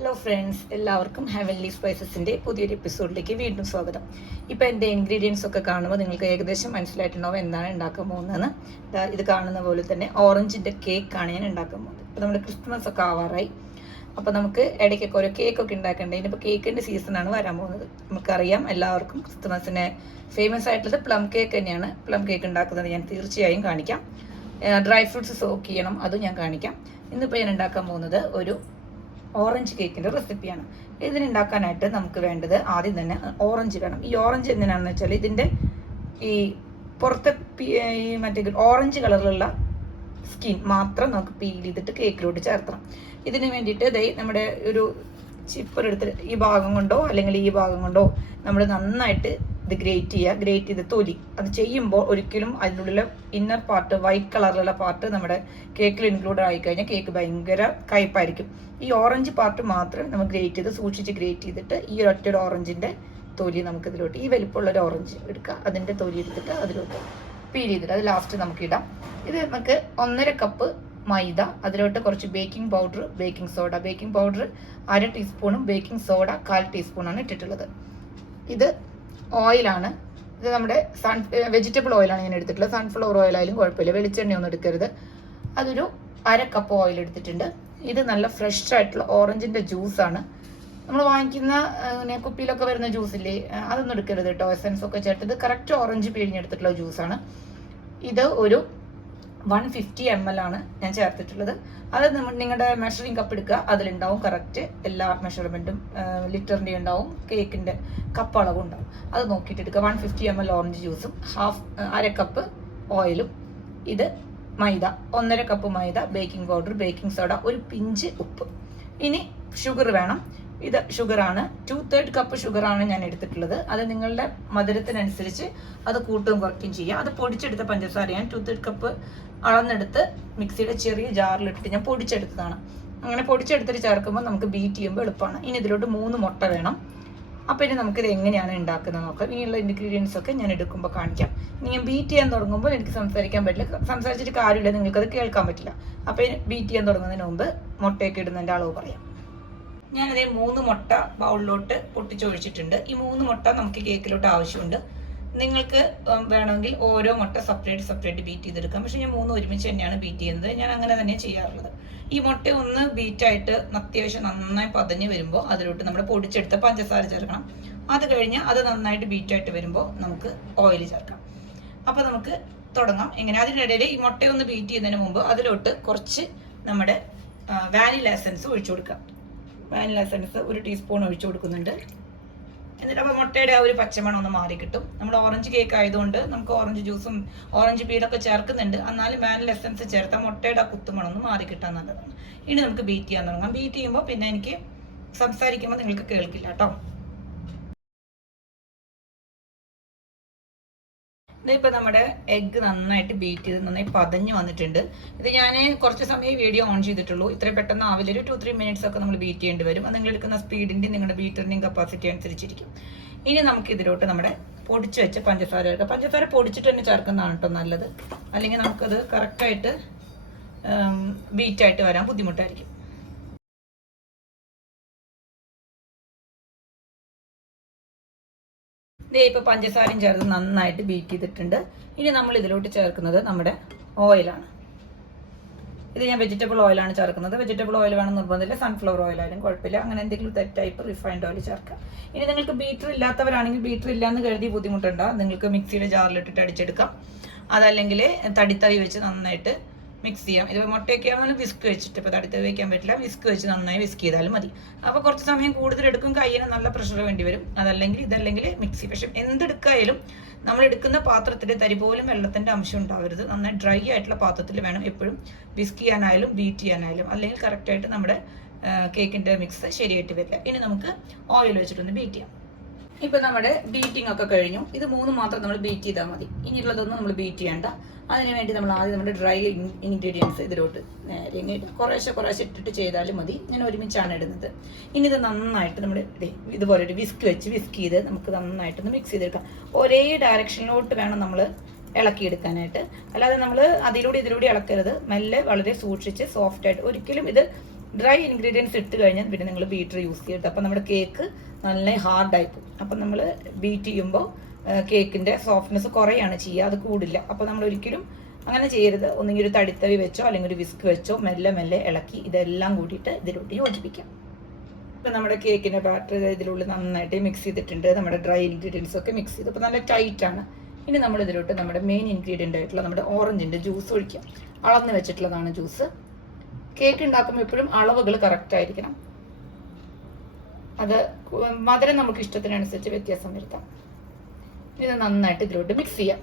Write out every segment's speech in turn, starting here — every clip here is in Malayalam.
ഹലോ ഫ്രണ്ട്സ് എല്ലാവർക്കും ഹെവൻലി സ്പൈസസിന്റെ പുതിയൊരു എപ്പിസോഡിലേക്ക് വീണ്ടും സ്വാഗതം. ഇപ്പൊ എന്റെ ഇൻഗ്രീഡിയൻസ് ഒക്കെ കാണുമ്പോൾ നിങ്ങൾക്ക് ഏകദേശം മനസ്സിലായിട്ടുണ്ടാവും എന്താണ് ഉണ്ടാക്കാൻ പോകുന്നതെന്ന്. ഇത് കാണുന്ന പോലെ തന്നെ ഓറഞ്ചിന്റെ കേക്കാണ് ഞാൻ ഉണ്ടാക്കാൻ പോകുന്നത്. ഇപ്പൊ നമ്മുടെ ക്രിസ്മസ് ഒക്കെ ആവാറായി. അപ്പോൾ നമുക്ക് ഇടയ്ക്കൊക്കെ ഓരോ കേക്ക് ഒക്കെ ഉണ്ടാക്കണ്ടേ ഇനിയിപ്പോൾ കേക്കിന്റെ സീസണാണ് വരാൻ പോകുന്നത്. നമുക്കറിയാം എല്ലാവർക്കും ക്രിസ്മസിന് ഫേമസ് ആയിട്ടുള്ളത് പ്ലം കേക്ക് തന്നെയാണ്. പ്ലം കേക്ക് ഉണ്ടാക്കുന്നത് ഞാൻ തീർച്ചയായും കാണിക്കാം. ഡ്രൈ ഫ്രൂട്ട്സ് സോക്ക് ചെയ്യണം അതും ഞാൻ കാണിക്കാം. ഇന്നിപ്പോൾ ഞാൻ ഉണ്ടാക്കാൻ പോകുന്നത് ഒരു ഓറഞ്ച് കേക്കിന്റെ റെസിപ്പിയാണ്. ഇതിനുണ്ടാക്കാനായിട്ട് നമുക്ക് വേണ്ടത് ആദ്യം തന്നെ ഓറഞ്ച് വേണം. ഈ ഓറഞ്ച് എന്തിനാണെന്ന് വെച്ചാൽ ഇതിന്റെ ഈ പുറത്തെ ഈ മറ്റേ ഓറഞ്ച് കളറിലുള്ള സ്കിൻ മാത്രം നമുക്ക് പീൽ ചെയ്തിട്ട് കേക്കിലോട്ട് ചേർത്തണം. ഇതിന് വേണ്ടിയിട്ട് ദൈ നമ്മുടെ ഒരു ചിപ്പർ എടുത്ത് ഈ ഭാഗം കൊണ്ടോ അല്ലെങ്കിൽ ഈ ഭാഗം കൊണ്ടോ നമ്മൾ നന്നായിട്ട് ഇത് ഗ്രേറ്റ് ചെയ്യുക ഗ്രേറ്റ് ചെയ്ത് തൊലി. അത് ചെയ്യുമ്പോൾ ഒരിക്കലും അതിനുള്ളിലെ ഇന്നർ പാർട്ട് വൈറ്റ് കളറിലുള്ള പാർട്ട് നമ്മുടെ കേക്കിൽ ഇൻക്ലൂഡഡ് ആയി കഴിഞ്ഞാൽ കേക്ക് ഭയങ്കര കയ്പായിരിക്കും. ഈ ഓറഞ്ച് പാർട്ട് മാത്രം നമ്മൾ ഗ്രേറ്റ് ചെയ്ത് സൂക്ഷിച്ച് ഗ്രേറ്റ് ചെയ്തിട്ട് ഈ ഒരൊറ്റ ഓറഞ്ചിന്റെ തൊലി നമുക്ക് ഇതിലോട്ട് ഈ വലിപ്പമുള്ള ഒരു ഓറഞ്ച് എടുക്കുക അതിന്റെ തൊലി എടുത്തിട്ട് അതിലോട്ട് പീൽ ചെയ്തിട്ട് അത് ലാസ്റ്റ് നമുക്ക് ഇടാം. ഇത് നമുക്ക് ഒന്നര കപ്പ് മൈദ അതിലോട്ട് കുറച്ച് baking powder baking soda baking powder അര ടീസ്പൂണും ബേക്കിംഗ് സോഡ കാൽ ടീസ്പൂണാണ് ഇട്ടിട്ടുള്ളത്. ഇത് ഓയിലാണ് ഇത് നമ്മുടെ സൺ വെജിറ്റബിൾ ഓയിലാണ് ഞാൻ എടുത്തിട്ടുള്ളത് സൺഫ്ലവർ ഓയിലായാലും കുഴപ്പമില്ല. വെളിച്ചെണ്ണയൊന്നും എടുക്കരുത്. അതൊരു അര കപ്പ് ഓയിൽ എടുത്തിട്ടുണ്ട്. ഇത് നല്ല ഫ്രഷ് ആയിട്ടുള്ള ഓറഞ്ചിന്റെ ജ്യൂസാണ് നമ്മൾ വാങ്ങിക്കുന്ന ഇങ്ങനെ കുപ്പിയിലൊക്കെ വരുന്ന ജ്യൂസ് ഇല്ലേ അതൊന്നും എടുക്കരുത് കേട്ടോ. എസൻസ് ഒക്കെ ചേർത്ത്. ഇത് കറക്റ്റ് ഓറഞ്ച് പിഴിഞ്ഞെടുത്തിട്ടുള്ള ജ്യൂസാണ് ഇത് ഒരു വൺ ഫിഫ്റ്റി എം എൽ ആണ് ഞാൻ ചേർത്തിട്ടുള്ളത്. അത് നമ്മൾ നിങ്ങളുടെ മെഷറിംഗ് കപ്പ് എടുക്കുക അതിലുണ്ടാവും കറക്റ്റ് എല്ലാ മെഷർമെന്റും ലിറ്ററിന്റെ ഉണ്ടാവും കേക്കിന്റെ കപ്പ് അളവും ഉണ്ടാവും. അത് നോക്കിയിട്ട് എടുക്കുക. One fifty M L orange ജ്യൂസും ഹാഫ് അര കപ്പ് ഓയിലും ഇത് മൈദ ഒന്നര cup maida baking powder baking soda ഒരു പിഞ്ച് ഉപ്പ്. ഇനി ഷുഗർ വേണം. ഇത് ഷുഗറാണ് ടു തേർഡ് കപ്പ് ഷുഗറാണ് ഞാൻ എടുത്തിട്ടുള്ളത്. അത് നിങ്ങളുടെ മധുരത്തിനനുസരിച്ച് അത് കൂട്ടുകയും കുറയ്ക്കുകയും ചെയ്യാം. അത് പൊടിച്ചെടുത്ത പഞ്ചസാര ഞാൻ ടു തേർഡ് കപ്പ് അളന്നെടുത്ത് മിക്സിയുടെ ചെറിയ ജാറിലിട്ടിട്ട് ഞാൻ പൊടിച്ചെടുത്തതാണ്. അങ്ങനെ പൊടിച്ചെടുത്തിട്ട് ചേർക്കുമ്പോൾ നമുക്ക് ബീറ്റ് ചെയ്യുമ്പോൾ എളുപ്പമാണ്. ഇനി ഇതിലോട്ട് മൂന്ന് മുട്ട വേണം. അപ്പോൾ ഇനി നമുക്കിത് എങ്ങനെയാണ് ഉണ്ടാക്കുന്നത് നോക്കാം. ഇനിയുള്ള ഇൻഗ്രീഡിയൻസ് ഒക്കെ ഞാൻ എടുക്കുമ്പോൾ കാണിക്കാം. ഇനി ഞാൻ ബീറ്റ് ചെയ്യാൻ തുടങ്ങുമ്പോൾ എനിക്ക് സംസാരിക്കാൻ പറ്റില്ല. സംസാരിച്ചിട്ട് കാര്യമില്ല. നിങ്ങൾക്കത് കേൾക്കാൻ പറ്റില്ല. അപ്പോൾ ഇനി ബീറ്റ് ചെയ്യാൻ തുടങ്ങുന്നതിന് മുമ്പ് മുട്ടയൊക്കെ ഇടുന്നതിന്റെ അളവ് പറയാം. ഞാനതേ മൂന്ന് മുട്ട ബൗളിലോട്ട് പൊട്ടിച്ചൊഴിച്ചിട്ടുണ്ട്. ഈ മൂന്ന് മുട്ട നമുക്ക് കേക്കിലോട്ട് ആവശ്യമുണ്ട്. നിങ്ങൾക്ക് വേണമെങ്കിൽ ഓരോ മുട്ട സെപ്പറേറ്റ് സെപ്പറേറ്റ് ബീറ്റ് ചെയ്തെടുക്കാം. പക്ഷെ ഞാൻ മൂന്ന് ഒരുമിച്ച് തന്നെയാണ് ബീറ്റ് ചെയ്യുന്നത്. ഞാൻ അങ്ങനെ തന്നെ ചെയ്യാറുള്ളത്. ഈ മുട്ട ഒന്ന് ബീറ്റായിട്ട് അത്യാവശ്യം നന്നായി പതഞ്ഞ് വരുമ്പോൾ അതിലോട്ട് നമ്മൾ പൊടിച്ചെടുത്ത പഞ്ചസാര ചേർക്കണം. അത് കഴിഞ്ഞ് അത് നന്നായിട്ട് ബീറ്റായിട്ട് വരുമ്പോൾ നമുക്ക് ഓയിൽ ചേർക്കാം. അപ്പോൾ നമുക്ക് തുടങ്ങാം. എങ്ങനെ അതിനിടയിൽ ഈ മുട്ടയൊന്ന് ബീറ്റ് ചെയ്യുന്നതിന് മുമ്പ് അതിലോട്ട് കുറച്ച് നമ്മുടെ വാനില എസൻസ് ഒഴിച്ചു കൊടുക്കാം. വാനില എസൻസ് ഒരു ടീസ്പൂൺ ഒഴിച്ചു കൊടുക്കുന്നുണ്ട്. എന്നിട്ട് അപ്പോൾ മുട്ടയുടെ ആ ഒരു പച്ചമണം ഒന്ന് മാറി കിട്ടും. നമ്മൾ ഓറഞ്ച് കേക്ക് ആയതുകൊണ്ട് നമുക്ക് ഓറഞ്ച് ജ്യൂസും ഓറഞ്ച് പീലൊക്കെ ചേർക്കുന്നുണ്ട്. എന്നാലും വാനിൽ എസൻസ് ചേർത്താൽ മുട്ടയുടെ ആ കുത്തുമണം ഒന്ന് മാറി കിട്ടാൻ നല്ലതാണ്. ഇനി നമുക്ക് ബീറ്റ് ചെയ്യാൻ തുടങ്ങാം. ബീറ്റ് ചെയ്യുമ്പോൾ പിന്നെ എനിക്ക് സംസാരിക്കുമ്പോൾ നിങ്ങൾക്ക് കേൾക്കില്ല കേട്ടോ. ഇതിപ്പോ നമ്മുടെ എഗ്ഗ് നന്നായിട്ട് ബീറ്റ് ചെയ്ത് നന്നായി പതഞ്ഞ് വന്നിട്ടുണ്ട്. ഇത് ഞാൻ കുറച്ച് സമയം വീഡിയോ ഓൺ ചെയ്തിട്ടുള്ളൂ. ഇത്രയും പെട്ടെന്ന് ആവില്ല ഒരു ടു ത്രീ മിനിറ്റ്സ് ഒക്കെ നമ്മൾ ബീറ്റ് ചെയ്യേണ്ടി വരും. അത് നിങ്ങൾ എടുക്കുന്ന നിങ്ങളുടെ ബീറ്ററിന്റെയും കപ്പാസിറ്റി അനുസരിച്ചിരിക്കും. ഇനി നമുക്ക് ഇതിലോട്ട് നമ്മുടെ പൊടിച്ച് വെച്ച പഞ്ചസാര ചേർക്കാം. പഞ്ചസാര പൊടിച്ചിട്ട് തന്നെ ചേർക്കുന്നതാണ് കേട്ടോ നല്ലത്. അല്ലെങ്കിൽ നമുക്കത് കറക്റ്റായിട്ട് ബീറ്റായിട്ട് വരാൻ ബുദ്ധിമുട്ടായിരിക്കും. ദേ ഇപ്പോൾ പഞ്ചസാരയും ചേർത്ത് നന്നായിട്ട് ബീറ്റ് ചെയ്തിട്ടുണ്ട്. ഇനി നമ്മൾ ഇതിലോട്ട് ചേർക്കുന്നത് നമ്മുടെ ഓയിലാണ് ഇത് ഞാൻ വെജിറ്റബിൾ ഓയിലാണ് ചേർക്കുന്നത്. വെജിറ്റബിൾ ഓയിൽ വേണം നിർബന്ധമില്ല. സൺഫ്ലവർ ഓയിൽ ആയാലും കുഴപ്പമില്ല. അങ്ങനെ എന്തെങ്കിലും ടൈപ്പ് റിഫൈൻഡ് ഓയിൽ ചേർക്കാം ഇനി നിങ്ങൾക്ക് ബീറ്റർ ഇല്ലാത്തവരാണെങ്കിൽ ബീറ്റർ ഇല്ലാന്ന് കരുതി ബുദ്ധിമുട്ടുണ്ടാകും നിങ്ങൾക്ക് മിക്സിയുടെ ജാറിലിട്ടിട്ട് അടിച്ചെടുക്കാം. അതല്ലെങ്കിൽ തടിത്തവി വെച്ച് നന്നായിട്ട് മിക്സ് ചെയ്യാം. ഇത് മുട്ടയൊക്കെ ആണെങ്കിലും വിസ്ക് വെച്ചിട്ട് ഇപ്പോൾ തടുത്ത് വയ്ക്കാൻ പറ്റില്ല. വിസ്ക് വെച്ച് നന്നായി വിസ്ക് ചെയ്താലും മതി. അപ്പോൾ കുറച്ച് സമയം കൂടുതൽ എടുക്കും. കയ്യിന് നല്ല പ്രഷർ വേണ്ടി വരും. അതല്ലെങ്കിൽ ഇതല്ലെങ്കിൽ മിക്സി പക്ഷെ എന്തെടുക്കായാലും നമ്മൾ എടുക്കുന്ന പാത്രത്തിൽ തരി പോലും വെള്ളത്തിന്റെ അംശം ഉണ്ടാവരുത്. നന്നായി ഡ്രൈ ആയിട്ടുള്ള പാത്രത്തിൽ വേണം എപ്പോഴും വിസ്ക് ചെയ്യാനായാലും ബീറ്റ് ചെയ്യാനായാലും. അല്ലെങ്കിൽ കറക്റ്റായിട്ട് നമ്മുടെ കേക്കിന്റെ മിക്സ് ശരിയായിട്ട് വരില്ല. ഇനി നമുക്ക് ഓയിൽ വെച്ചിട്ടൊന്ന് ബീറ്റ് ചെയ്യാം. ഇപ്പൊ നമ്മുടെ ബീറ്റിംഗ് ഒക്കെ കഴിഞ്ഞു. ഇത് മൂന്ന് മാത്രം നമ്മൾ ബീറ്റ് ചെയ്താൽ മതി. ഇനിയുള്ളതൊന്നും നമ്മൾ ബീറ്റ് ചെയ്യണ്ട. അതിന് വേണ്ടി നമ്മൾ ആദ്യം നമ്മുടെ ഡ്രൈ ഇൻഗ്രീഡിയൻസ് ഇതിലോട്ട് നേരെ കുറേശ്ശെ കുറേശ്ശെ ഇട്ടിട്ട് ചെയ്താലും മതി. ഞാൻ ഒരുമിച്ചാണ് ഇടുന്നത്. ഇനി ഇത് നന്നായിട്ട് നമ്മൾ ഇതുപോലെ ഒരു വിസ്ക് വെച്ച് വിസ്ക് ചെയ്ത് നമുക്ക് നന്നായിട്ടൊന്ന് മിക്സ് ചെയ്തെടുക്കാം ഒരേ ഡയറക്ഷനിലോട്ട് വേണം നമ്മൾ ഇളക്കിയെടുക്കാനായിട്ട്. അല്ലാതെ നമ്മൾ അതിലൂടെ ഇതിലൂടെ ഇളക്കരുത്. മെല്ലെ വളരെ സൂക്ഷിച്ച് സോഫ്റ്റ് ആയിട്ട് ഒരിക്കലും ഇത് ഡ്രൈ ഇൻഗ്രീഡിയൻസ് ഇട്ട് കഴിഞ്ഞാൽ പിന്നെ നിങ്ങൾ ബീറ്റർ യൂസ് ചെയ്തിട്ട് അപ്പം നമ്മുടെ കേക്ക് നല്ല ഹാർഡായി പോകും. അപ്പം നമ്മൾ ബീറ്റ് ചെയ്യുമ്പോൾ കേക്കിന്റെ സോഫ്റ്റ്നെസ് കുറയാണ് ചെയ്യുക അത് കൂടില്ല. അപ്പോൾ നമ്മൾ ഒരിക്കലും അങ്ങനെ ചെയ്യരുത്. ഒന്നെങ്കിൽ ഒരു തടിത്തവി വെച്ചോ അല്ലെങ്കിൽ ഒരു വിസ്ക് വെച്ചോ മെല്ലെ മെല്ലെ ഇളക്കി ഇതെല്ലാം കൂടിയിട്ട് ഇതിലോട്ട് യോജിപ്പിക്കാം. ഇപ്പം നമ്മുടെ കേക്കിന്റെ ബാറ്റർ ഇതിലുള്ളിൽ നന്നായിട്ട് മിക്സ് ചെയ്തിട്ടുണ്ട്. നമ്മുടെ ഡ്രൈ ഇൻഗ്രീഡിയൻസ് ഒക്കെ മിക്സ് ചെയ്ത്. അപ്പോൾ നല്ല ടൈറ്റ് ആണ്. ഇനി നമ്മൾ ഇതിലോട്ട് നമ്മുടെ മെയിൻ ഇൻഗ്രീഡിയന്റ് ആയിട്ടുള്ള നമ്മുടെ ഓറഞ്ചിന്റെ ജ്യൂസ് ഒഴിക്കാം. അളന്ന് വെച്ചിട്ടുള്ളതാണ് ജ്യൂസ് കേക്ക് ഉണ്ടാക്കുമ്പോൾ എപ്പോഴും അളവുകൾ കറക്റ്റ് ആയിരിക്കണം. അത് മധുരം നമുക്ക് ഇഷ്ടത്തിനനുസരിച്ച് വ്യത്യാസം വരുത്താം. ഇത് നന്നായിട്ട് ഇതിലോട്ട് മിക്സ് ചെയ്യാം.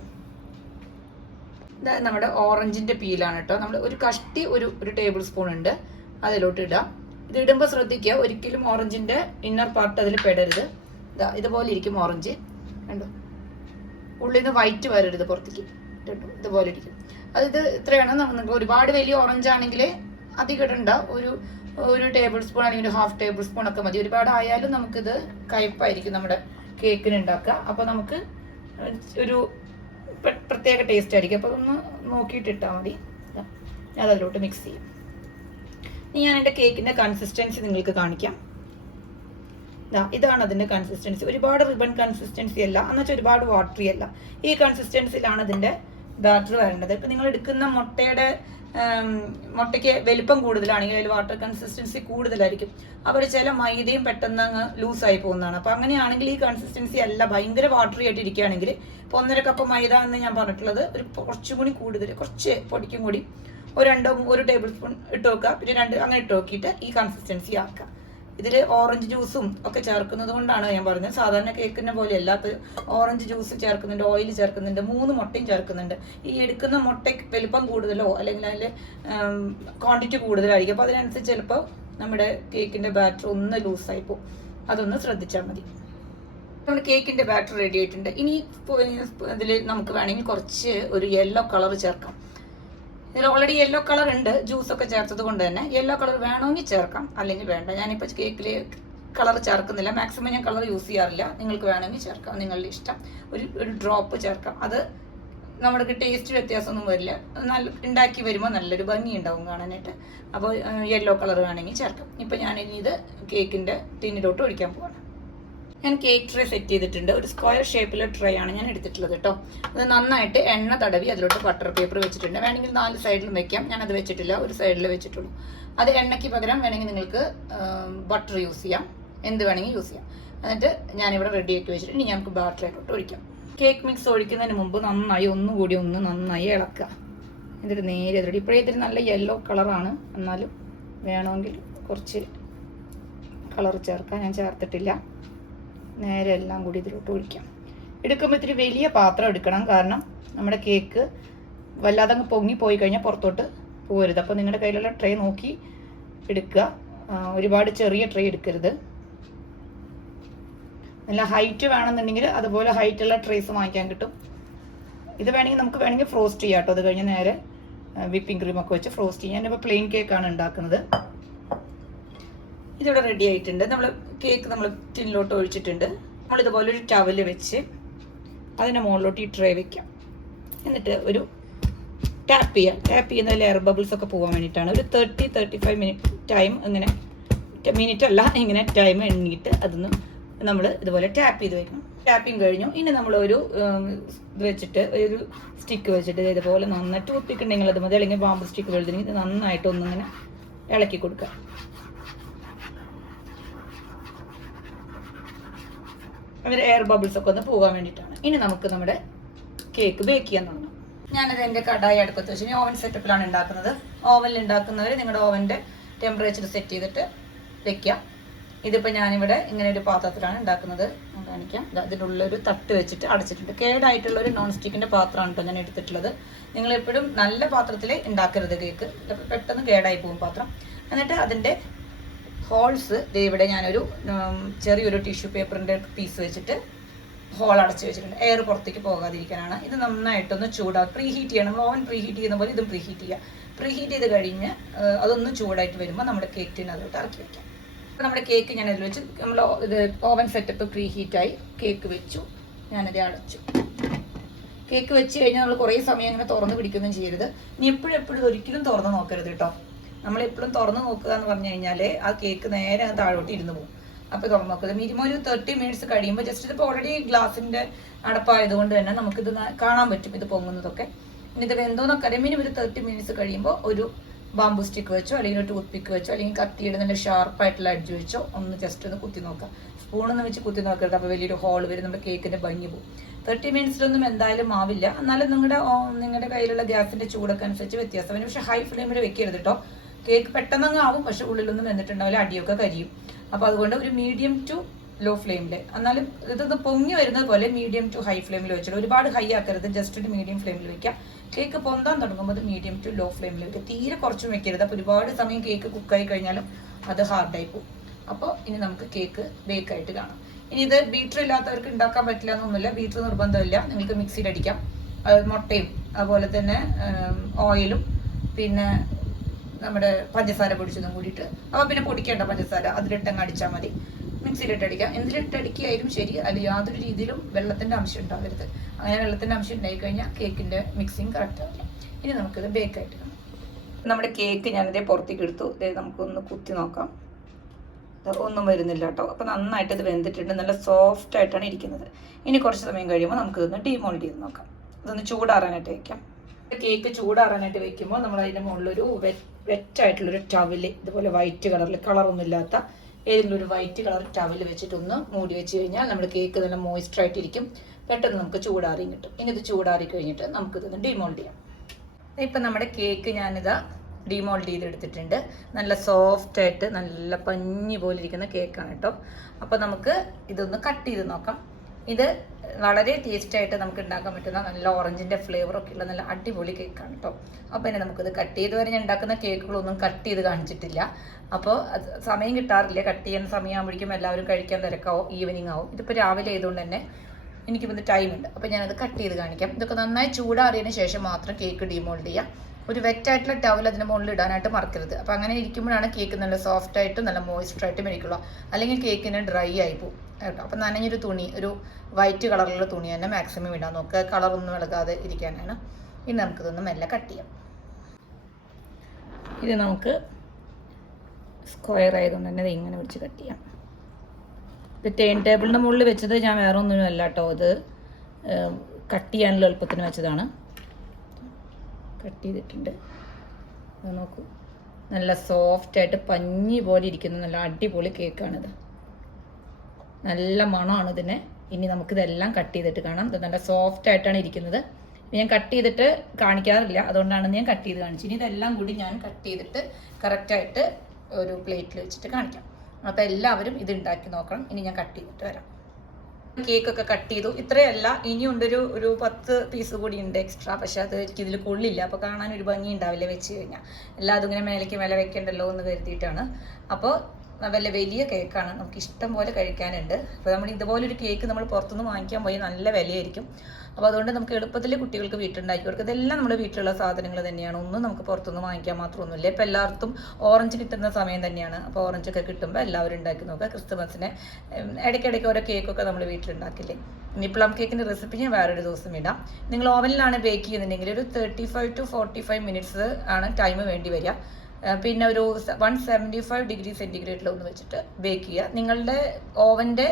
ഇത് നമ്മുടെ ഓറഞ്ചിന്റെ പീലാണ് കേട്ടോ നമ്മൾ ഒരു കഷ്ടി ഒരു ഒരു ടേബിൾ സ്പൂൺ ഉണ്ട്. അതിലോട്ട് ഇടാം. ഇത് ഇടുമ്പോൾ ശ്രദ്ധിക്കുക ഒരിക്കലും ഓറഞ്ചിന്റെ ഇന്നർ പാർട്ട് അതിൽ പെടരുത്. ഇതാ ഇതുപോലെ ഇരിക്കും ഓറഞ്ച്. കണ്ടോ? ഉള്ളിൽ നിന്ന് വൈറ്റ് വരരുത് പുറത്തേക്ക്. കേട്ടോ ഇതുപോലെ ഇരിക്കും. അത് ഇത് ഇത്രയാണ്. നമുക്ക് ഒരുപാട് വലിയ ഓറഞ്ച് ആണെങ്കിൽ അധികം ഇടണ്ട. ഒരു ഒരു ടേബിൾ സ്പൂൺ അല്ലെങ്കിൽ ഒരു ഹാഫ് ടേബിൾ സ്പൂൺ ഒക്കെ മതി. ഒരുപാട് ആയാലും നമുക്കിത് കയ്പായിരിക്കും നമ്മുടെ കേക്കിന് ഉണ്ടാക്കുക അപ്പോൾ നമുക്ക് ഒരു പ്രത്യേക ടേസ്റ്റ് ആയിരിക്കും. അപ്പോൾ ഒന്ന് നോക്കിയിട്ട് ഇട്ടാൽ മതി. ഞാൻ അതിലോട്ട് മിക്സ് ചെയ്യും. ഇനി ഞാൻ എന്റെ കേക്കിന്റെ കൺസിസ്റ്റൻസി നിങ്ങൾക്ക് കാണിക്കാം. ഇതാണ് അതിന്റെ കൺസിസ്റ്റൻസി ഒരുപാട് റിബൺ കൺസിസ്റ്റൻസി അല്ല. എന്നുവെച്ചാൽ ഒരുപാട് വാട്ടറി അല്ല. ഈ കൺസിസ്റ്റൻസിലാണ് അതിന്റെ ബാറ്റർ വരേണ്ടത്. ഇപ്പം നിങ്ങൾ എടുക്കുന്ന മുട്ടയുടെ മുട്ടയ്ക്ക് വലിപ്പം കൂടുതലാണെങ്കിൽ അതിൽ വാട്ടർ കൺസിസ്റ്റൻസി കൂടുതലായിരിക്കും. അപ്പോൾ ചില മൈദയും പെട്ടെന്ന് അങ്ങ് ലൂസായി പോകുന്നതാണ്. അപ്പോൾ അങ്ങനെയാണെങ്കിൽ ഈ കൺസിസ്റ്റൻസി അല്ല ഭയങ്കര വാട്ടറി ആയിട്ട് ഇരിക്കുകയാണെങ്കിൽ ഇപ്പോൾ ഒന്നര കപ്പ് മൈദ എന്ന് ഞാൻ പറഞ്ഞിട്ടുള്ളത് ഒരു കുറച്ചും കൂടി കൂടുതൽ കുറച്ച് പൊടിക്കും കൂടി ഒരു രണ്ടോ ഒരു ടേബിൾ സ്പൂൺ ഇട്ട് വെക്കുക. പിന്നെ രണ്ട് അങ്ങനെ ഇട്ട് നോക്കിയിട്ട് ഈ കൺസിസ്റ്റൻസി ആക്കുക. ഇതിൽ ഓറഞ്ച് ജ്യൂസും ഒക്കെ ചേർക്കുന്നത് കൊണ്ടാണ് ഞാൻ പറഞ്ഞത്. സാധാരണ കേക്കിനെ പോലെ അല്ലാത്ത ഓറഞ്ച് ജ്യൂസ് ചേർക്കുന്നുണ്ട് ഓയിൽ ചേർക്കുന്നുണ്ട് മൂന്ന് മുട്ടയും ചേർക്കുന്നുണ്ട്. ഈ എടുക്കുന്ന മുട്ടയ്ക്ക് വലിപ്പം കൂടുതലോ അല്ലെങ്കിൽ അതിൽ ക്വാണ്ടിറ്റി കൂടുതലായിരിക്കും. അപ്പോൾ അതിനനുസരിച്ച് ചിലപ്പോൾ നമ്മുടെ കേക്കിന്റെ ബാറ്റർ ഒന്ന് ലൂസായി പോകും അതൊന്ന് ശ്രദ്ധിച്ചാൽ മതി. നമ്മുടെ കേക്കിന്റെ ബാറ്റർ റെഡി ആയിട്ടുണ്ട്. ഇനി ഇതിൽ നമുക്ക് വേണമെങ്കിൽ കുറച്ച് ഒരു യെല്ലോ കളർ ചേർക്കാം. ഇതിൽ ഓൾറെഡി യെല്ലോ കളർ ഉണ്ട് ജ്യൂസ് ഒക്കെ ചേർത്തത് കൊണ്ട് തന്നെ യെല്ലോ കളർ വേണമെങ്കിൽ ചേർക്കാം അല്ലെങ്കിൽ വേണ്ട. ഞാനിപ്പോൾ കേക്കിൽ കളർ ചേർക്കുന്നില്ല. മാക്സിമം ഞാൻ കളർ യൂസ് ചെയ്യാറില്ല. നിങ്ങൾക്ക് വേണമെങ്കിൽ ചേർക്കാം. നിങ്ങളുടെ ഇഷ്ടം. ഒരു ഒരു ഡ്രോപ്പ് ചേർക്കാം. അത് നമ്മുടെ ടേസ്റ്റ് വ്യത്യാസമൊന്നും വരില്ല. നല്ല ഉണ്ടാക്കി വരുമ്പോൾ നല്ലൊരു ഭംഗി ഉണ്ടാവും കാണാനായിട്ട്. അപ്പോൾ യെല്ലോ കളർ വേണമെങ്കിൽ ചേർക്കാം. ഇപ്പം ഞാനിനി ഇത് കേക്കിന്റെ ടിന്നിലോട്ട് ഒഴിക്കാൻ പോവാണ്. ഞാൻ കേക്ക് ട്രേ സെറ്റ് ചെയ്തിട്ടുണ്ട്. ഒരു സ്ക്വയർ ഷേപ്പിലെ ട്രേ ആണ് ഞാൻ എടുത്തിട്ടുള്ളത് കേട്ടോ അത് നന്നായിട്ട് എണ്ണ തടവി അതിലോട്ട് ബട്ടർ പേപ്പർ വെച്ചിട്ടുണ്ട്. വേണമെങ്കിൽ നാല് സൈഡിലും വെക്കാം. ഞാൻ അത് വെച്ചിട്ടില്ല. ഒരു സൈഡിൽ വെച്ചിട്ടുള്ളൂ. അത് എണ്ണയ്ക്ക് പകരം വേണമെങ്കിൽ നിങ്ങൾക്ക് ബട്ടർ യൂസ് ചെയ്യാം. എന്ത് വേണമെങ്കിൽ യൂസ് ചെയ്യാം. എന്നിട്ട് ഞാനിവിടെ റെഡി ആക്കി വെച്ചിട്ട് ഇനി നമുക്ക് ബാറ്ററിലോട്ട് ഒഴിക്കാം. കേക്ക് മിക്സ് ഒഴിക്കുന്നതിന് മുമ്പ് നന്നായി ഒന്നുകൂടി ഒന്ന് നന്നായി ഇളക്കുക. എന്നിട്ട് നേരെ അതിലോട്ട് ഇപ്പോഴേ ഇതിൽ നല്ല യെല്ലോ കളറാണ് എന്നാലും വേണമെങ്കിൽ കുറച്ച് കളർ ചേർക്കാം. ഞാൻ ചേർത്തിട്ടില്ല. നേരെ എല്ലാം കൂടി ഇതിലോട്ട് ഒഴിക്കാം. എടുക്കുമ്പോൾ ഇത്തിരി വലിയ പാത്രം എടുക്കണം. കാരണം നമ്മുടെ കേക്ക് വല്ലാതെ അങ്ങ് പൊങ്ങി പോയി കഴിഞ്ഞാൽ പുറത്തോട്ട് പോകരുത് അപ്പോൾ നിങ്ങളുടെ കയ്യിലുള്ള ട്രേ നോക്കി എടുക്കുക. ഒരുപാട് ചെറിയ ട്രേ എടുക്കരുത്. നല്ല ഹൈറ്റ് വേണമെന്നുണ്ടെങ്കിൽ അതുപോലെ ഹൈറ്റുള്ള ട്രേസ് വാങ്ങിക്കാൻ കിട്ടും. ഇത് വേണമെങ്കിൽ നമുക്ക് വേണമെങ്കിൽ ഫ്രോസ്റ്റ് ചെയ്യാം കേട്ടോ. അത് കഴിഞ്ഞ് നേരെ വിപ്പിംഗ് ക്രീം ഒക്കെ വെച്ച് ഫ്രോസ്റ്റ് ചെയ്യാം. ഞാനിപ്പോൾ പ്ലെയിൻ കേക്കാണ് ഉണ്ടാക്കുന്നത്. ഇതിവിടെ റെഡി ആയിട്ടുണ്ട്. നമ്മൾ കേക്ക് നമ്മൾ ടിന്നിലോട്ട് ഒഴിച്ചിട്ടുണ്ട്. നമ്മൾ ഇതുപോലെ ഒരു ടവൽ വെച്ച് അതിന്റെ മുകളിലോട്ട് ഈ ട്രേ വെക്കാം. എന്നിട്ട് ഒരു ടാപ്പ് ചെയ്യാം. ടാപ്പ് ചെയ്യുന്നതിൽ എയർ ബബിൾസ് ഒക്കെ പോകാൻ വേണ്ടിയിട്ടാണ്. ഒരു thirty thirty five minute time ഇങ്ങനെ മിനിറ്റ് അല്ല ഇങ്ങനെ ടൈം എണ്ണിയിട്ട് അതൊന്ന് നമ്മൾ ഇതുപോലെ ടാപ്പ് ചെയ്ത് വെക്കണം. ടാപ്പിംഗ് കഴിഞ്ഞു. ഇനി നമ്മൾ ഒരു ഇത് വെച്ചിട്ട് ഒരു സ്റ്റിക്ക് വെച്ചിട്ട് ഇതുപോലെ നന്നായിട്ട് ഒപ്പിക്കുന്നുണ്ടെങ്കിൽ അത് മതി. അല്ലെങ്കിൽ ബാമ്പ് സ്റ്റിക്ക് വെളുത്തിനെങ്കിൽ നന്നായിട്ട് ഒന്നിങ്ങനെ ഇളക്കി കൊടുക്കുക. അതിൽ എയർ ബബിൾസ് ഒക്കെ ഒന്ന് പോകാൻ വേണ്ടിയിട്ടാണ്. ഇനി നമുക്ക് നമ്മുടെ കേക്ക് ബേക്ക് ചെയ്യാൻ തുടങ്ങാം. ഞാനത് എന്റെ കടായി അടുപ്പത്ത് വെച്ച് ഓവൻ സെറ്റപ്പിലാണ് ഉണ്ടാക്കുന്നത്. ഓവനിൽ ഉണ്ടാക്കുന്നവർ നിങ്ങളുടെ ഓവന്റെ ടെമ്പറേച്ചർ സെറ്റ് ചെയ്തിട്ട് വെക്കാം. ഇതിപ്പോൾ ഞാനിവിടെ ഇങ്ങനെ ഒരു പാത്രത്തിലാണ് ഉണ്ടാക്കുന്നത്. കാണിക്കാം. ദാ ഇതിന്റെ ഉള്ളൊരു തട്ട് വെച്ചിട്ട് അടച്ചിട്ടുണ്ട്. കേടായിട്ടുള്ള ഒരു നോൺ സ്റ്റിക്കിന്റെ പാത്രമാണ് കേട്ടോ ഞാൻ എടുത്തിട്ടുള്ളത്. നിങ്ങൾ എപ്പോഴും നല്ല പാത്രത്തിൽ ഉണ്ടാക്കരുത് കേക്ക് പെട്ടെന്ന് കേടായി പോകും പാത്രം. എന്നിട്ട് അതിന്റെ ഹോൾസ് ഇവിടെ ഞാനൊരു ചെറിയൊരു ടിഷ്യൂ പേപ്പറിന്റെ പീസ് വെച്ചിട്ട് ഹോൾ അടച്ച് വെച്ചിട്ടുണ്ട്. എയർ പുറത്തേക്ക് പോകാതിരിക്കാനാണ്. ഇത് നന്നായിട്ടൊന്ന് ചൂടാക്കുക പ്രീ ഹീറ്റ് ചെയ്യണം. നമ്മൾ ഓവൻ പ്രീ ഹീറ്റ് ചെയ്യുന്ന പോലെ ഇതും പ്രീ ഹീറ്റ് ചെയ്യുക പ്രീ ഹീറ്റ് ചെയ്ത് കഴിഞ്ഞ് അതൊന്ന് ചൂടായിട്ട് വരുമ്പോൾ നമ്മുടെ കേക്ക് ടിൻ അതിലോട്ട് ഇറക്കി വെക്കാം. അപ്പോൾ നമ്മുടെ കേക്ക് ഞാൻ അതിൽ വെച്ച് നമ്മൾ ഇത് ഓവൻ സെറ്റപ്പ് പ്രീ ഹീറ്റായി കേക്ക് വെച്ചു. ഞാനത് അടച്ചു. കേക്ക് വെച്ച് കഴിഞ്ഞാൽ നമ്മൾ കുറേ സമയം ഇങ്ങനെ തുറന്ന് പിടിക്കുകയൊന്നും ചെയ്യരുത്. ഇനി എപ്പോഴും എപ്പോഴും ഒരിക്കലും തുറന്ന് നോക്കരുത് കേട്ടോ. നമ്മൾ എപ്പോഴും തുറന്ന് നോക്കുക എന്ന് പറഞ്ഞു കഴിഞ്ഞാൽ ആ കേക്ക് നേരെ താഴോട്ട് ഇരുന്ന് പോകും. അപ്പോൾ തുറന്ന് നോക്കുക മിനിമം ഒരു തേർട്ടി മിനിറ്റ്സ് കഴിയുമ്പോൾ ജസ്റ്റ് ഇതിപ്പോൾ ഓൾറെഡി ഗ്ലാസിന്റെ അടപ്പായതുകൊണ്ട് തന്നെ നമുക്ക് ഇത് കാണാൻ പറ്റും. ഇത് പൊങ്ങുന്നതൊക്കെ. ഇനി ഇത് വെന്തോന്നൊക്കെ അറിയാം. മിനിമം ഒരു തേർട്ടി മിനിറ്റ്സ് കഴിയുമ്പോൾ ഒരു ബാമ്പു സ്റ്റിക്ക് വെച്ചോ അല്ലെങ്കിൽ ഒരു ടൂത്ത് പിക്ക് വെച്ചോ അല്ലെങ്കിൽ കത്തിയുടെ നല്ല ഷാർപ്പായിട്ടുള്ള അടിച്ച് വെച്ചോ ഒന്ന് ജസ്റ്റ് ഒന്ന് കുത്തി നോക്കാം സ്പൂണൊന്നും വെച്ച് കുത്തി നോക്കരുത്. അപ്പോൾ വലിയൊരു ഹോൾ വരും. നമ്മുടെ കേക്കിന്റെ ഭംഗി പോകും. തേർട്ടി മിനിറ്റ്സിലൊന്നും എന്തായാലും ആവില്ല എന്നാലും നിങ്ങളുടെ നിങ്ങളുടെ കയ്യിലുള്ള ഗ്യാസിന്റെ ചൂടൊക്കെ അനുസരിച്ച് വ്യത്യാസം പക്ഷേ ഹൈ ഫ്ലെയിമിൽ വെക്കരുത് കേട്ടോ കേക്ക് പെട്ടെന്നങ്ങ് ആവും പക്ഷെ ഉള്ളിലൊന്നും വെന്നിട്ടുണ്ടാവില്ല അടിയൊക്കെ കരിയും. അപ്പോൾ അതുകൊണ്ട് ഒരു മീഡിയം ടു ലോ. ഫ്ലെയിമിൽ എന്നാലും ഇതൊന്ന് പൊങ്ങി വരുന്നത് പോലെ മീഡിയം ടു ഹൈ ഫ്ലെയിമിൽ വെച്ചിട്ട് ഒരുപാട് ഹൈ ആക്കരുത് ജസ്റ്റ് ഒരു മീഡിയം ഫ്ലെയിമിൽ വെക്കാം. കേക്ക് പൊന്താൻ തുടങ്ങുമ്പോൾ മീഡിയം ടു ലോ ഫ്ലെയിമിൽ വെക്കുക തീരെ കുറച്ചും വെക്കരുത്. അപ്പോൾ ഒരുപാട് സമയം കേക്ക് കുക്കായി കഴിഞ്ഞാലും അത് ഹാർഡായി പോകും. അപ്പോൾ ഇനി നമുക്ക് കേക്ക് ബേക്ക് ആയിട്ട് കാണാം. ഇനി ഇത് ബീറ്റർ ഇല്ലാത്തവർക്ക് ഉണ്ടാക്കാൻ പറ്റില്ല എന്നൊന്നുമില്ല. ബീറ്റർ നിർബന്ധമില്ല. നിങ്ങൾക്ക് മിക്സിയിൽ അടിക്കാം. മുട്ടയും അതുപോലെ തന്നെ ഓയിലും പിന്നെ നമ്മുടെ പഞ്ചസാര പൊടിച്ചതും കൂടിയിട്ട്. അപ്പോൾ പിന്നെ പൊടിക്കേണ്ട പഞ്ചസാര. അതിലിട്ടങ്ങ് അടിച്ചാൽ മതി. മിക്സിയിലിട്ടടിക്കാം. എന്തിലിട്ടടിക്കായാലും ശരി അതിൽ യാതൊരു രീതിയിലും വെള്ളത്തിന്റെ അംശം ഉണ്ടാകരുത് അങ്ങനെ വെള്ളത്തിന്റെ അംശം ഉണ്ടായി കഴിഞ്ഞാൽ കേക്കിന്റെ മിക്സിങ് കറക്റ്റ് ആവില്ല. ഇനി നമുക്കിത് ബേക്കായിട്ട് നമ്മുടെ കേക്ക് ഞാനിതേ പുറത്തേക്ക് എടുത്തു. ഇതേ നമുക്കൊന്ന് കുത്തി നോക്കാം. ഒന്നും വരുന്നില്ല കേട്ടോ. അപ്പോൾ നന്നായിട്ട് ഇത് വെന്തിട്ടുണ്ട്. നല്ല സോഫ്റ്റ് ആയിട്ടാണ് ഇരിക്കുന്നത്. ഇനി കുറച്ച് സമയം കഴിയുമ്പോൾ നമുക്കിതൊന്ന് ഡീമോൾഡ് ചെയ്ത് നോക്കാം. ഇതൊന്ന് ചൂടാറാനായിട്ട് വെക്കാം. കേക്ക് ചൂടാറാനായിട്ട് വെക്കുമ്പോൾ നമ്മൾ അതിന്റെ മുകളിലൊരു വെറ്റ് ആയിട്ടുള്ളൊരു ടവൽ ഇതുപോലെ വൈറ്റ് കളറിൽ കളറൊന്നും ഇല്ലാത്ത ഏതെങ്കിലും ഒരു വൈറ്റ് കളർ ടവൽ വെച്ചിട്ടൊന്ന് മൂടി വെച്ച് കഴിഞ്ഞാൽ നമ്മുടെ കേക്ക് നല്ല മോയ്സ്ചർ ആയിട്ടിരിക്കും പെട്ടെന്ന് നമുക്ക് ചൂടാറിയും കിട്ടും. ഇനി ഇത് ചൂടാറി കഴിഞ്ഞിട്ട് നമുക്കിതൊന്ന് ഡിമോൾഡ് ചെയ്യാം. ഇപ്പം നമ്മുടെ കേക്ക് ഞാനിതാ ഡിമോൾഡ് ചെയ്തെടുത്തിട്ടുണ്ട്. നല്ല സോഫ്റ്റ് ആയിട്ട് നല്ല പഞ്ഞി പോലെ ഇരിക്കുന്ന കേക്കാണ് കേട്ടോ. അപ്പോൾ നമുക്ക് ഇതൊന്ന് കട്ട് ചെയ്ത് നോക്കാം. ഇത് വളരെ ടേസ്റ്റായിട്ട് നമുക്ക് ഉണ്ടാക്കാൻ പറ്റുന്ന നല്ല ഓറഞ്ചിന്റെ ഫ്ലേവറൊക്കെ ഉള്ള നല്ല അടിപൊളി കേക്കാണ് കേട്ടോ അപ്പോൾ ഇനി നമുക്കിത് കട്ട് ചെയ്ത് വരെ ഞാൻ ഉണ്ടാക്കുന്ന കേക്കുകളൊന്നും കട്ട് ചെയ്ത് കാണിച്ചിട്ടില്ല. അപ്പോൾ സമയം കിട്ടാറില്ല. കട്ട് ചെയ്യുന്ന സമയമാകുമ്പോഴേക്കും എല്ലാവരും കഴിക്കാൻ തിരക്കാവും ഈവനിങ് ആവും. ഇതിപ്പോൾ രാവിലെ ആയതുകൊണ്ട് തന്നെ എനിക്കിപ്പോൾ ടൈം ഉണ്ട്. അപ്പോൾ ഞാനത് കട്ട് ചെയ്ത് കാണിക്കാം. ഇതൊക്കെ നന്നായി ചൂടാറിയതിന് ശേഷം മാത്രം കേക്ക് ഡിമോൾഡ് ചെയ്യാം. ഒരു വെറ്റ് ആയിട്ടുള്ള ടവൽ അതിന് മുകളിൽ ഇടാനായിട്ട് മറക്കരുത്. അപ്പോൾ അങ്ങനെ ഇരിക്കുമ്പോഴാണ് കേക്ക് നല്ല സോഫ്റ്റ് ആയിട്ടും നല്ല മോയ്സ്ചർ ആയിട്ടും ഇരിക്കുള്ളൂ അല്ലെങ്കിൽ കേക്കിന് ഡ്രൈ ആയി പോകും കേട്ടോ. അപ്പം നനഞ്ഞൊരു തുണി ഒരു വൈറ്റ് കളറിലുള്ള തുണി തന്നെ മാക്സിമം ഇടാൻ നോക്കുക. കളറൊന്നും ഇളകാതെ ഇരിക്കാനാണ്. ഇനി നമുക്കിതൊന്ന് മെല്ലെ കട്ട് ചെയ്യാം. ഇത് നമുക്ക് സ്ക്വയർ ആയതുകൊണ്ട് തന്നെ ഇത് ഇങ്ങനെ വെച്ച് കട്ട് ചെയ്യാം. ഇത് ടേൺ ടേബിളിന്റെ മുകളിൽ വെച്ചത് ഞാൻ വേറെ ഒന്നിനും അല്ല കേട്ടോ. ഇത് കട്ട് ചെയ്യാനുള്ള എളുപ്പത്തിന് വെച്ചതാണ്. കട്ട് ചെയ്തിട്ടുണ്ട്. നോക്കൂ. നല്ല സോഫ്റ്റായിട്ട് പഞ്ഞി പോലെ ഇരിക്കുന്ന. നല്ല അടിപൊളി കേക്കാണിത് നല്ല മണമാണ് ഇതിന്. ഇനി നമുക്കിതെല്ലാം കട്ട് ചെയ്തിട്ട് കാണാം. ഇത് നല്ല സോഫ്റ്റ് ആയിട്ടാണ് ഇരിക്കുന്നത്. ഞാൻ കട്ട് ചെയ്തിട്ട് കാണിക്കാറില്ല. അതുകൊണ്ടാണ് ഞാൻ കട്ട് ചെയ്ത് കാണിച്ചത്. ഇനി ഇതെല്ലാം കൂടി ഞാൻ കട്ട് ചെയ്തിട്ട് കറക്റ്റായിട്ട് ഒരു പ്ലേറ്റിൽ വെച്ചിട്ട് കാണിക്കാം. അപ്പോൾ എല്ലാവരും ഇത് ഉണ്ടാക്കി നോക്കണം. ഇനി ഞാൻ കട്ട് ചെയ്തിട്ട് വരാം. കേക്കൊക്കെ കട്ട് ചെയ്തു. ഇത്രയല്ല. ഇനിയുണ്ടൊരു ഒരു പത്ത് പീസ് കൂടി ഉണ്ട് എക്സ്ട്രാ പക്ഷെ അത് എനിക്ക് ഇതിൽ കൊള്ളില്ല. അപ്പോൾ കാണാൻ ഒരു ഭംഗി ഉണ്ടാവില്ല വെച്ച് കഴിഞ്ഞാൽ. എല്ലാം അതിങ്ങനെ മേലേക്ക് മേലെ വെക്കണ്ടല്ലോ എന്ന് കരുതിയിട്ടാണ്. അപ്പോൾ വല്ല വലിയ കേക്കാണ് നമുക്ക് ഇഷ്ടം പോലെ കഴിക്കാനുണ്ട്. അപ്പോൾ നമ്മൾ ഇതുപോലൊരു കേക്ക് നമ്മൾ പുറത്തുനിന്ന് വാങ്ങിക്കാൻ പോയി നല്ല വിലയായിരിക്കും. അപ്പോൾ അതുകൊണ്ട് നമുക്ക് എളുപ്പത്തിൽ കുട്ടികൾക്ക് വീട്ടുണ്ടാക്കി കൊടുക്കുക ഇതെല്ലാം നമ്മുടെ വീട്ടിലുള്ള സാധനങ്ങൾ തന്നെയാണ്. ഒന്നും നമുക്ക് പുറത്തുനിന്ന് വാങ്ങിക്കാൻ മാത്രമൊന്നുമില്ല. ഇപ്പോൾ എല്ലായിടത്തും ഓറഞ്ച് കിട്ടുന്ന സമയം തന്നെയാണ്. അപ്പോൾ ഓറഞ്ചൊക്കെ കിട്ടുമ്പോൾ എല്ലാവരും ഉണ്ടാക്കി നോക്കുക. ക്രിസ്തുമസിന് ഇടയ്ക്കിടയ്ക്ക് ഓരോ കേക്കൊക്കെ നമ്മൾ വീട്ടിലുണ്ടാക്കില്ലേ? ഇനി പ്ലം കേക്കിന്റെ റെസിപ്പി ഞാൻ വേറൊരു ദിവസം ഇടാം. നിങ്ങൾ ഓവനിലാണ് ബേക്ക് ചെയ്യുന്നുണ്ടെങ്കിൽ ഒരു thirty five to forty five minutes ആണ് ടൈം വേണ്ടി വരിക. പിന്നെ ഒരു വൺ സെവന്റി ഫൈവ് ഡിഗ്രി സെന്റിഗ്രേഡിൽ ഒന്ന് വെച്ചിട്ട് ബേക്ക് ചെയ്യുക. നിങ്ങളുടെ ഓവന്റെ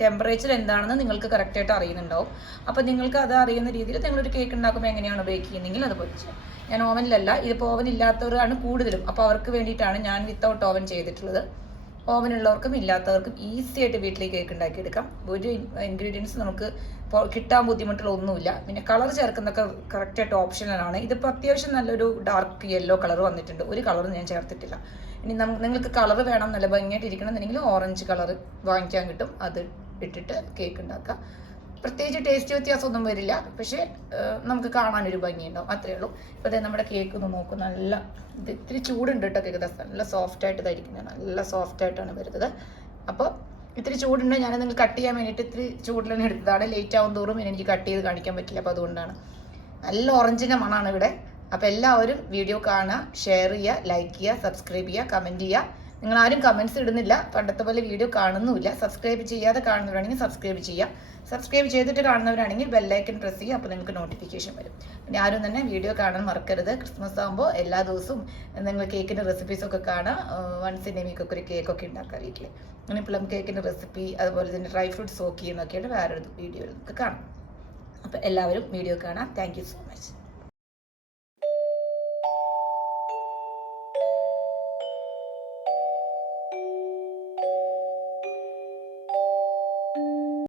ടെമ്പറേച്ചർ എന്താണെന്ന് നിങ്ങൾക്ക് കറക്റ്റായിട്ട് അറിയുന്നുണ്ടാവും. അപ്പോൾ നിങ്ങൾക്ക് അത് അറിയുന്ന രീതിയിൽ നിങ്ങളൊരു കേക്ക് ഉണ്ടാക്കുമ്പോൾ എങ്ങനെയാണ് ബേക്ക് ചെയ്യുന്നതെങ്കിൽ അത് ചെയ്യാം. ഞാൻ ഓവനിലല്ല ഇതിപ്പോൾ ഓവൻ ഇല്ലാത്തവരാണ് കൂടുതലും. അപ്പോൾ അവർക്ക് വേണ്ടിയിട്ടാണ് ഞാൻ വിത്തൗട്ട് ഓവൻ ചെയ്തിട്ടുള്ളത്. ഓവൻ ഉള്ളവർക്കും ഇല്ലാത്തവർക്കും ഈസി ആയിട്ട് വീട്ടിൽ കേക്ക് ഉണ്ടാക്കിയെടുക്കാം. ഒരു ഇൻഗ്രീഡിയൻസ് നമുക്ക് കിട്ടാൻ ബുദ്ധിമുട്ടുള്ള ഒന്നുമില്ല. പിന്നെ കളർ ചേർക്കുന്നൊക്കെ കറക്റ്റായിട്ട് ഓപ്ഷണലാണ് ഇതിപ്പോൾ അത്യാവശ്യം നല്ലൊരു ഡാർക്ക് യെല്ലോ കളർ വന്നിട്ടുണ്ട്. ഒരു കളറും ഞാൻ ചേർത്തിട്ടില്ല. ഇനി നിങ്ങൾക്ക് കളർ വേണം നല്ല ഭംഗിയായിട്ട് ഇരിക്കണം എന്നുണ്ടെങ്കിൽ ഓറഞ്ച് കളർ വാങ്ങിക്കാൻ കിട്ടും. അത് ഇട്ടിട്ട് കേക്ക് ഉണ്ടാക്കുക. പ്രത്യേകിച്ച് ടേസ്റ്റ് വ്യത്യാസമൊന്നും വരില്ല. പക്ഷേ നമുക്ക് കാണാനൊരു ഭംഗിയുണ്ടാവും. അത്രേ ഉള്ളൂ. ഇപ്പോൾ ദേ നമ്മുടെ കേക്ക് ഒന്ന് നോക്കും. നല്ല ഇത് ഇത്തിരി ചൂടുണ്ട് കേട്ടോ കേക്ക് ദാ. നല്ല സോഫ്റ്റ് ആയിട്ട് ഇതായിരിക്കുന്നത് നല്ല സോഫ്റ്റ് ആയിട്ടാണ് വരുന്നത്. അപ്പോൾ ഇത്തിരി ചൂടുണ്ട്. ഞാൻ നിങ്ങൾ കട്ട് ചെയ്യാൻ വേണ്ടിയിട്ട് ഇത്തിരി ചൂടിൽ തന്നെ എടുത്തതാണ്. ലേറ്റ് ആവും തോറും എനിക്ക് കട്ട് ചെയ്ത് കാണിക്കാൻ പറ്റില്ല. അപ്പോൾ അതുകൊണ്ടാണ്. നല്ല ഓറഞ്ചിന്റെ മണമാണ് ഇവിടെ. അപ്പോൾ എല്ലാവരും വീഡിയോ കാണുക ഷെയർ ചെയ്യുക ലൈക്ക് ചെയ്യുക സബ്സ്ക്രൈബ് ചെയ്യുക കമന്റ് ചെയ്യുക. നിങ്ങൾ ആരും കമൻസ് ഇടുന്നില്ല. പണ്ടത്തെ പോലെ വീഡിയോ കാണുന്നുമില്ല. സബ്സ്ക്രൈബ് ചെയ്യാതെ കാണുന്നവരാണെങ്കിൽ സബ്സ്ക്രൈബ് ചെയ്യാം. സബ്സ്ക്രൈബ് ചെയ്തിട്ട് കാണുന്നവരാണെങ്കിൽ ബെല്ലൈക്കൺ പ്രസ് ചെയ്യുക അപ്പോൾ നിങ്ങൾക്ക് നോട്ടിഫിക്കേഷൻ വരും. പിന്നെ ആരും തന്നെ വീഡിയോ കാണാൻ മറക്കരുത്. ക്രിസ്മസ് ആകുമ്പോൾ എല്ലാ ദിവസവും നിങ്ങൾ കേക്കിന്റെ റെസിപ്പീസൊക്കെ കാണാം. വൺസ് ഇൻ എ ഒരു കേക്കൊക്കെ ഉണ്ടാക്കാം വീട്ടിൽ അങ്ങനെ പ്ലം കേക്കിന്റെ റെസിപ്പി അതുപോലെ തന്നെ ഡ്രൈ ഫ്രൂട്ട്സ് സോക്ക് ചെയ്യുന്നൊക്കെയാണ് വേറൊരു വീഡിയോയിൽ നമുക്ക് കാണാം. അപ്പോൾ എല്ലാവരും വീഡിയോ കാണാം. Thank so much